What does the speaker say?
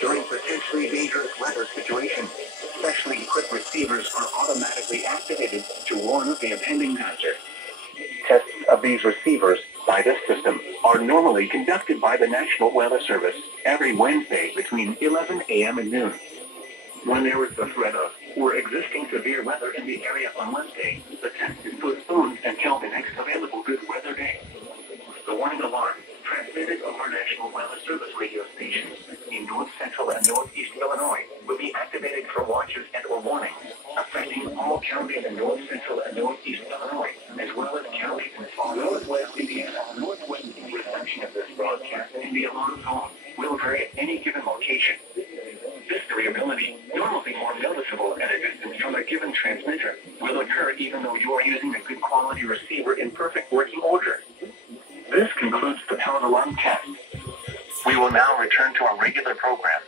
During potentially dangerous weather situations, specially equipped receivers are automatically activated to warn of the impending hazard. Tests of these receivers by this system are normally conducted by the National Weather Service every Wednesday between 11 a.m. and noon. When there is the threat of or existing severe weather in the area on Wednesday, the test is postponed until the next available good weather day. The warning alarm, transmitted over National Weather Service radio stations in North Central and Northeast Illinois, will be activated for watches and or warnings, affecting all counties in North Central and Northeast Illinois, as well as counties in far northwest Indiana. Reception of this broadcast in the alarm zone will vary at any given location. This variability, normally more noticeable at a distance from a given transmitter, will occur even though you are using a good quality receiver in perfect working order. This concludes the tone alarm test. We will now return to our regular program.